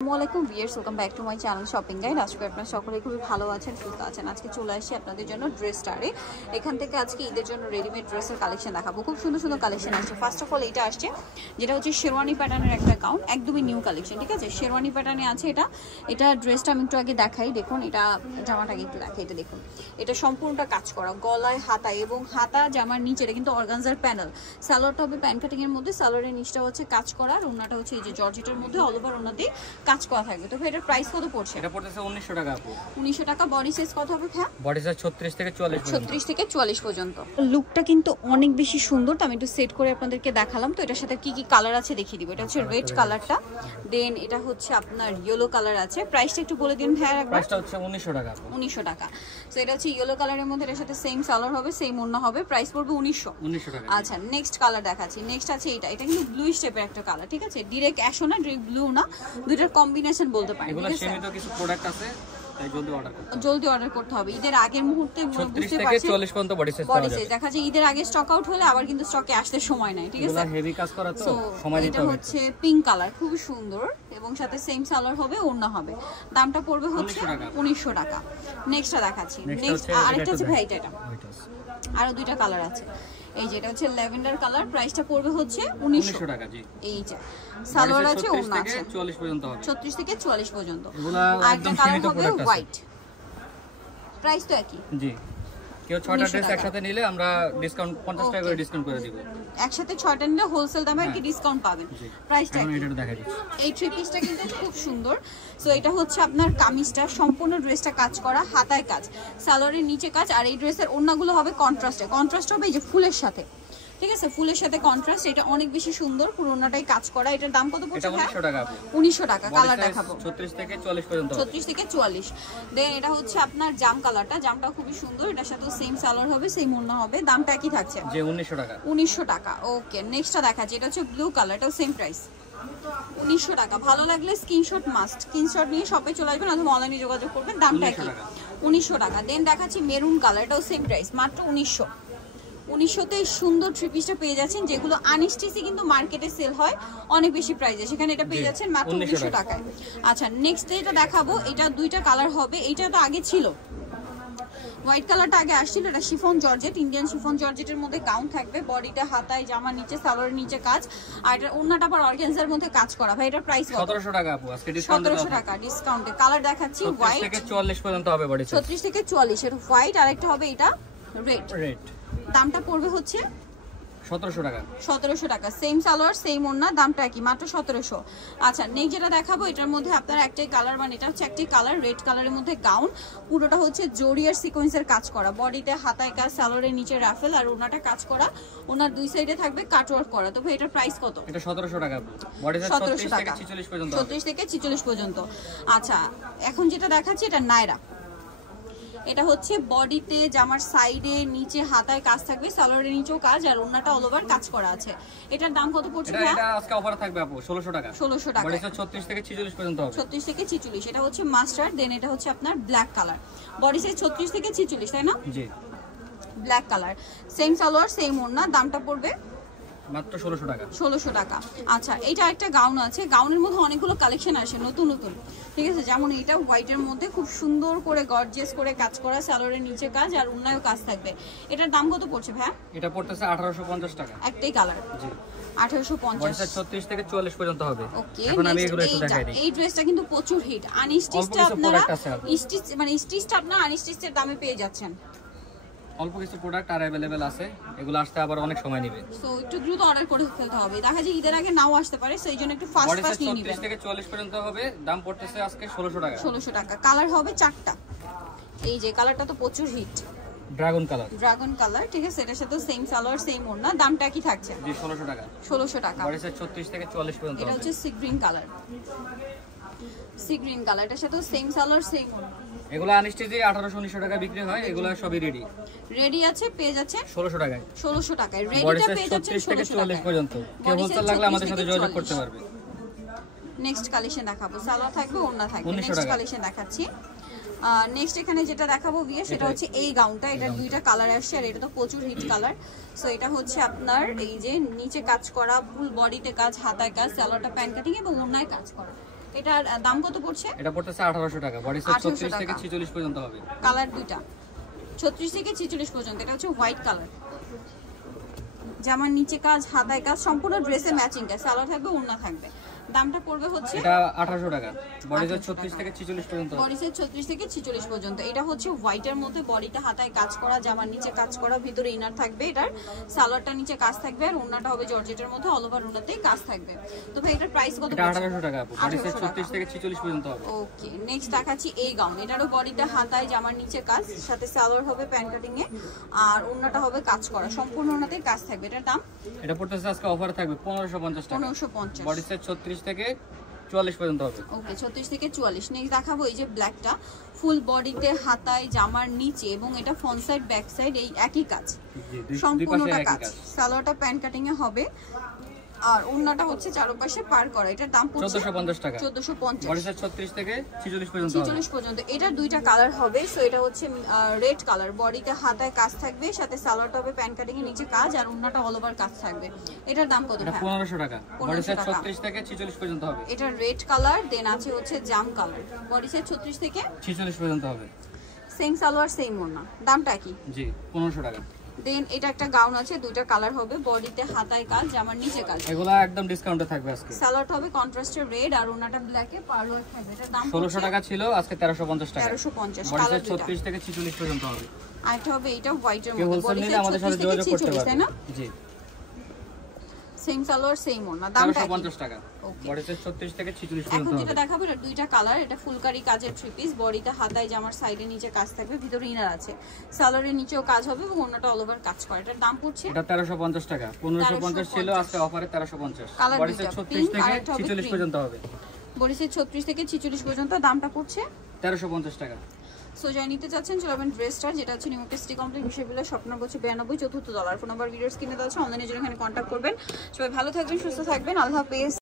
আসসালামু viewers, welcome back to my channel shopping guide. আজকে আপনারা সকলেই খুবই ভালো আছেন, সুস্থ আছেন। আজকে চলে আসি আপনাদের জন্য ড্রেস স্টারে। এখান থেকে আজকে ঈদের জন্য রেডিমেড ড্রেসের কালেকশন দেখাবো। খুব সুন্দর সুন্দর কালেকশন আসছে। ফার্স্ট অফ অল এটা আসছে যেটা হচ্ছে শেরওয়ানি প্যাটার্নের একটা গাউন, একদমই নিউ কালেকশন। ঠিক আছে, শেরওয়ানি প্যাটার্নে আছে এটা ড্রেসটা আমি একটু আগে দেখাই। দেখুন, এটা জামাটাকে একটু দেখাই। এটা দেখুন, এটা সম্পূর্ণটা কাজ করা, গলায় হাতায় এবং হাতা জামার নিচে এটা কিন্তু অর্গানজার প্যানেল। সালোয়ারটা হবে প্যান কাটিং এর মধ্যে, সালোয়ারের নিচটা হচ্ছে কাজ করা, আর ওন্নাটা হচ্ছে এই যে জর্জেটের মধ্যে অল ওভার ওন্না দিয়ে কাজ করা থাকবে। তো এটার প্রাইস কত পড়ছে? এটা পড়তেছে 1900 টাকা আপু। 1900 টাকা। বডি সাইজ কত হবে ভাই? বডি সাইজ 36 থেকে 44 পর্যন্ত। 36 থেকে 44 পর্যন্ত। লুকটা কিন্তু অনেক বেশি সুন্দর। তো আমি একটু সেট করে আপনাদেরকে দেখালাম। তো এটার সাথে কি কি কালার আছে দেখিয়ে দিব। এটা হচ্ছে রেড কালারটা, দেন এটা হচ্ছে আপনার ইয়েলো কালার আছে। প্রাইসটা একটু বলে দিন ভাই। প্রাইসটা হচ্ছে 1900 টাকা। 1900 টাকা। সো এটা হচ্ছে ইয়েলো কালারের মধ্যে, এর সাথে সেম সালোয়ার হবে, সেম ওন্না হবে, প্রাইস পড়বে 1900 টাকা। আচ্ছা, নেক্সট কালার দেখাচ্ছি। নেক্সট আছে এটা কিন্তু ব্লুইশ টাইপের একটা কালার। ঠিক আছে, ডিরেক্ট অ্যাশও না, ডিরেক্ট ব্লু না, দুইটার কম্বিনেশন বলতে পারেন। এগুলো সীমিত কিছু প্রোডাক্ট আছে, তাই জলদি অর্ডার করতে হবে। ঈদের আগের মুহূর্তে বুঝতে পারছেন 40 পর্যন্ত বডি সাইজ পাওয়া যায়। দেখা যায় ঈদের আগে স্টক আউট হলে আবার কিন্তু স্টকে আসতে সময় নাই। ঠিক আছে, এগুলো হেভি কাজ করা, তো সময় দিতে হবে। এটা হচ্ছে পিঙ্ক কালার, খুব সুন্দর, এবং সাথে সেম সালোয়ার হবে, ওড়না হবে। দামটা পড়বে হচ্ছে 1900 টাকা। নেক্সটটা দেখাচ্ছি। নেক্সট আরেকটা আছে ভাই, এটা আরো দুইটা কালার আছে। এই যে এটা হচ্ছে ল্যাভেন্ডার কালার, প্রাইসটা পড়বে হচ্ছে 1900 টাকা। জি, এই যে সালোয়ার আছে, ওড়না আছে, 40 পর্যন্ত হবে, 36 থেকে 44 পর্যন্ত। আর একদম সীমিত প্রোডাক্ট আছে। হোয়াইট, প্রাইস তো একই। জি, কেউ 6টা ড্রেস একসাথে নিলে আমরা ডিসকাউন্ট 50 টাকা করে ডিসকাউন্ট করে দিব। একসাথে 6টা নিলে হোলসেল দামে আর কি ডিসকাউন্ট পাবেন। প্রাইসটা এখন এটা দেখাই দিচ্ছি। এই থ্রি পিসটা কিন্তু খুব সুন্দর। সো এটা হচ্ছে আপনার কামিজটা, সম্পূর্ণ ড্রেসটা কাজ করা, হাতায় কাজ, সালোয়ারের নিচে কাজ, আর এই ড্রেসের ওড়নাগুলো হবে কন্ট্রাস্টে। কন্ট্রাস্ট হবে এই যে ফুলের সাথে। ঠিক আছে, ফুলের সাথে কন্ট্রাস্ট, এটা অনেক বেশি সুন্দর, পুরো ওড়নাটাই কাজ করা। এটার দাম কত পড়ছে? 1900 টাকা। 1900 টাকা। কালার দেখাবো 36 থেকে 44 পর্যন্ত। 36 থেকে 44। দেন এটা হচ্ছে আপনার জাম কালারটা, জামটা খুবই সুন্দর, এটার সাথে সেম সালোয়ার হবে, সেম ওড়না হবে, দামটা একই থাকছে যে 1900 টাকা। 1900 টাকা। ওকে, নেক্সটটা দেখাচ্ছি। এটা হচ্ছে ব্লু কালার, এটাও সেম প্রাইস 1900 টাকা। ভালো লাগলে স্ক্রিনশট মাস্ট, স্ক্রিনশট নিয়ে শপে চলে আসবেন অথবা অনলাইনে যোগাযোগ করবেন, দামটা একই 1900 টাকা। দেন দেখাচ্ছি মেরুন কালার, এটাও সেম প্রাইস, মাত্র 1900 সুন্দর থ্রি পিসটা পেয়ে যাচ্ছেন, যেগুলো আনস্টিচি কিন্তু মার্কেটে সেল হয় অনেক বেশি প্রাইসে, সেখানে এটা পেয়ে যাচ্ছেন মাত্র 1900 টাকায়। আচ্ছা, নেক্সট যেটা দেখাবো, এটা দুইটা কালার হবে। এইটা তো আগে ছিল, হোয়াইট কালারটা আগে আসছিল, এটা শিফন জর্জেট, ইন্ডিয়ান শিফন জর্জেটের মধ্যে গাউন থাকবে, বডিটা হাতায়, জামার নিচে, সালোয়ারের নিচে কাজ, আর এটা ওন্নাটা আবার অর্গানজার মধ্যে কাজ করা। ভাই এটার প্রাইস 1700 টাকা আপু, আজকে ডিসকাউন্ট 1700 টাকা ডিসকাউন্টে। কালার দেখাচ্ছি হোয়াইট, 36 থেকে 44 পর্যন্ত হবে বডি সাইজ। 36 থেকে 44 এর হোয়াইট, আর একটা হবে এটা রেড। দামটা পড়বে হচ্ছে 1700 টাকা। 1700 টাকা। সেম সালোয়ার, সেম ওড়না, দামটা কি মাত্র 1700। আচ্ছা, নেক্সট যেটা দেখাবো, এটার মধ্যে আপনার একটাই কালার, মানে এটা হচ্ছে একটাই কালার, রেড কালারের মধ্যে গাউন, পুরোটা হচ্ছে জরি আর সিকোয়েন্সের কাজ করা, বডিতে হাতায় কাজ, সালোয়ারের নিচে রাফেল, আর ওড়নাটা কাজ করা, ওনার দুই সাইডে থাকবে কাটওয়ার্ক করা। তো ভাই এটার প্রাইস কত? এটা 1700 টাকা। বডি সাইজ 36 থেকে 46 পর্যন্ত। 36 থেকে 46 পর্যন্ত। আচ্ছা, এখন যেটা দেখাচ্ছি এটা নায়রা, এটা হচ্ছে বডিতে, জামার সাইডে, নিচে হাতায় কাজ থাকবে, সালোয়ারের নিচেও কাজ, আর ওন্নাটা অল ওভার কাজ করা আছে। এটার দাম কত পড়ছে? এটা আজকে অফার থাকবে আপু 1600 টাকা। 1600 টাকা। বডি সাইজ 36 থেকে 46 পর্যন্ত হবে। 36 থেকে 46। এটা হচ্ছে মাস্টার্ড, দেন এটা হচ্ছে আপনার ব্ল্যাক কালার। বডি সাইজ 36 থেকে 46, তাই না? জি, black colour, same salwar, same ওন্না, দামটা পড়বে মাত্র 1600 টাকা। 1600 টাকা। আচ্ছা, এটা একটা গাউন আছে, গাউনের মধ্যে অনেকগুলো কালেকশন আসে নতুন নতুন। ঠিক আছে, যেমন এটা হোয়াইটের মধ্যে খুব সুন্দর করে গর্জিয়াস করে কাজ করা, সালোয়ারের নিচে কাজ, আর ওন্নায়ও কাজ থাকবে। এটার দাম কত পড়ছে ভাই? এটা পড়তেছে 1850 টাকা। একটাই কালার। জি, 1850। বডি সাইজ 36 থেকে 44 পর্যন্ত হবে। ওকে, এখন আমি এগুলো একটু দেখাই দিই। এই ড্রেসটা কিন্তু প্রচুর হিট। আনস্টিচটা আপনারা স্টিচ, মানে স্টিচটা আপনারা আনস্টিচের দামে পেয়ে যাচ্ছেন। অল্প কিছু প্রোডাক্ট আর अवेलेबल আছে, এগুলো আসতে আবার অনেক সময় নেবে, সো একটু দ্রুত অর্ডার করে ফেলতে হবে। দেখা যায় ঈদের আগে নাও আসতে পারে, সো এইজন্য একটু ফাস্ট নিয়ে নেবেন। 36 থেকে 44 পর্যন্ত হবে, দাম পড়তেছে আজকে 1600 টাকা। 1600 টাকা। কালার হবে 4টা। এই যে কালারটা তো প্রচুর হিট, ড্রাগন কালার। ঠিক আছে, এটার সাথে সেম সালোয়ার, সেম ওড়না, দামটা কি থাকছে? জি, 1600 টাকা। 1600 টাকা। বডি সাইজ 36 থেকে 44 পর্যন্ত। এটা হচ্ছে sea green colour, sea green colour, এটার সাথে সেম সালোয়ার, সেম ওড়না। এগুলো আনস্টিচে 1800-1900 টাকা বিক্রি হয়, এগুলো সবই রেডি আছে, পেয়ে যাচ্ছে 1600 টাকায়। 1600 টাকায় রেডিটা পেয়ে যাচ্ছে 36 থেকে 44 পর্যন্ত। কেউ হোলসেল লাগলে আমাদের সাথে যোগাযোগ করতে পারবে। নেক্সট কালেকশন দেখাবো, সালোয়ার থাকবে, ওড়না থাকবে। নেক্সট কালেকশন দেখাচ্ছি। নেক্সট এখানে যেটা দেখাবো ভিয়া, সেটা হচ্ছে এই গাউনটা। এটা দুইটা কালার আসছে, আর এটা তো প্রচুর হিট কালার। সো এটা হচ্ছে আপনার এই যে নিচে কাজ করা, ফুল বডিতে কাজ, হাতায় কাজ, সালোয়ারটা প্যান কাটিং এবং ওড়নায় কাজ করা। এটার দাম কত পড়ছে? এটা পড়তেছে 1800 টাকা, বডি সাইজ 36 থেকে 46 পর্যন্ত হবে। কালার দুইটা 36 থেকে 46 পর্যন্ত। এটা হচ্ছে হোয়াইট কালার, জামার নিচে কাজ, হাতায় কাজ, সম্পূর্ণ ড্রেসে ম্যাচিং কাজ, সালোয়ার থাকবে, ওড়না থাকবে। দামটা পড়বে হচ্ছে এটা 1800 টাকা, বডি সাইজ 36 থেকে 46 পর্যন্ত, বডি সাইজ 36 থেকে 46 পর্যন্ত। এটা হচ্ছে হোয়াইটের মধ্যে, বডিটা হাতায় কাজ করা, জামার নিচে কাজ করা, ভিতরে ইনার থাকবে, এটার সালোয়ারটা নিচে কাজ থাকবে, আর ওড়নাটা হবে জর্জেটের মধ্যে, অল ওভার ওড়নাতেই কাজ থাকবে। তো ভাই এটার প্রাইস কত? এটা 1800 টাকা, বডি সাইজ 36 থেকে 46 পর্যন্ত হবে। ওকে, নেক্সট দেখাচ্ছি এই গাউন। এটারও বডিটা হাতায়, জামার নিচে কাজ, সাথে সালোয়ার হবে প্যান্ট কাটিং এ, আর ওড়নাটা হবে কাজ করা, সম্পূর্ণ ওড়নাতেই কাজ থাকবে। এটার দাম? এটা পড়তেছে আজকে অফারে থাকবে 1550 টাকা, 1550, বডি সাইজ 36 থেকে 44 পর্যন্ত হবে। ওকে, 36 থেকে 44। নেক্সট দেখাবো এই যে ব্ল্যাকটা, ফুল বডিতে হাতায়, জামার নিচে, এবং এটা ফ্রন্ট সাইড ব্যাক সাইড এই একই কাজ, সম্পূর্ণটা কাজ। সালোয়ারটা প্যান্ট কাটিং এ হবে, আর ওড়নাটা হচ্ছে চারপাশে পার করা। এটার দাম পড়ছে 1450 টাকা, 1450, বডি সাইজ 36 থেকে 46 পর্যন্ত হবে। 46 পর্যন্ত। এটার দুইটা কালার হবে। সো এটা হচ্ছে রেড কালার, বডিতে হাতায় কাজ থাকবে, সাথে সালোয়ারটা হবে প্যান্ট কাটিং এর নিচে কাজ, আর ওড়নাটা অল ওভার কাজ থাকবে। এটার দাম কত? এটা 1500 টাকা, বডি সাইজ 36 থেকে 46 পর্যন্ত হবে। এটা রেড কালার, দেন আছে হচ্ছে জাম কালার, বডি সাইজ 36 থেকে 46 পর্যন্ত হবে। সেম সালোয়ার সেম ওড়না, দামটা কি? জি, 1500 টাকা। দেন এটা একটা গাউন আছে, দুইটা কালার হবে, বডিতে হাতায় কাজ, জামার নিচে কাজ, এগুলা একদম ডিসকাউন্টে থাকবে আজকে। সালোয়ারটা হবে কন্ট্রাস্টের রেড, আর ওড়নাটা ব্ল্যাকে পার্ল ওয়ার্ক থাকবে। এটার দাম 1600 টাকা ছিল, আজকে 1350 টাকা, 1350, বডি কালার সাইজ 36 থেকে 46 পর্যন্ত হবে। আরেকটা হবে এটা হোয়াইটের কেউ মধ্যে, হোলসেল বডি নিলে সাইজ আমাদের সাথে 36 থেকে যোগাযোগ করতে 46, তাই পারবে। না? জি, সেম সালোয়ার সেম ওড়না, দামটা কি? 1350 টাকা, ওকে। বডি সাইজ 36 থেকে 46 এখন পর্যন্ত যেটা হবে। দেখাবো এটা দুইটা কালার, এটা ফুলকারি কাজের থ্রি পিস, বডিতে হাতায়, জামার সাইডে নিচে কাজ থাকবে, ভিতরে ইনার আছে, সালোয়ারের নিচেও কাজ হবে, এবং ওড়নাটা অল ওভার কাজ করে। এটার দাম পড়ছে এটা 1350 টাকা, 1550 ছিল, আজকে অফারে 1350, কালার বডি দুইটা, সাইজ 36 পিঙ্ক, থেকে আরেকটা হবে 46 গ্রিন। পর্যন্ত হবে। বডি সাইজ 36 থেকে 46 পর্যন্ত, দামটা পড়ছে 1350 টাকা। সো যাই নিতে চাচ্ছেন চলবেন ড্রেসটার, যেটা হচ্ছে নিউ সিটি কমপ্লেক্স বিষয়গুলো স্বপ্ন হচ্ছে 92 চতুর্থ তলার। ফোন নাম্বার ভিডিওস কিনে দেওয়া আছে, অনলাইনে জন্য এখানে কন্ট্যাক্ট করবেন। সবাই ভালো থাকবেন, সুস্থ থাকবেন, আল্লাহ হাফেজ।